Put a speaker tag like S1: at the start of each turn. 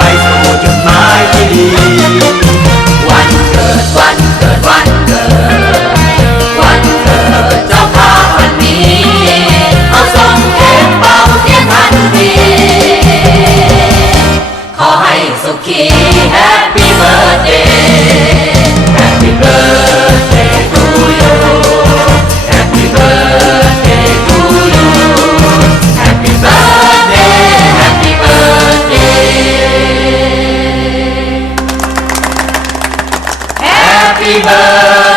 S1: I.
S2: Happy birthday.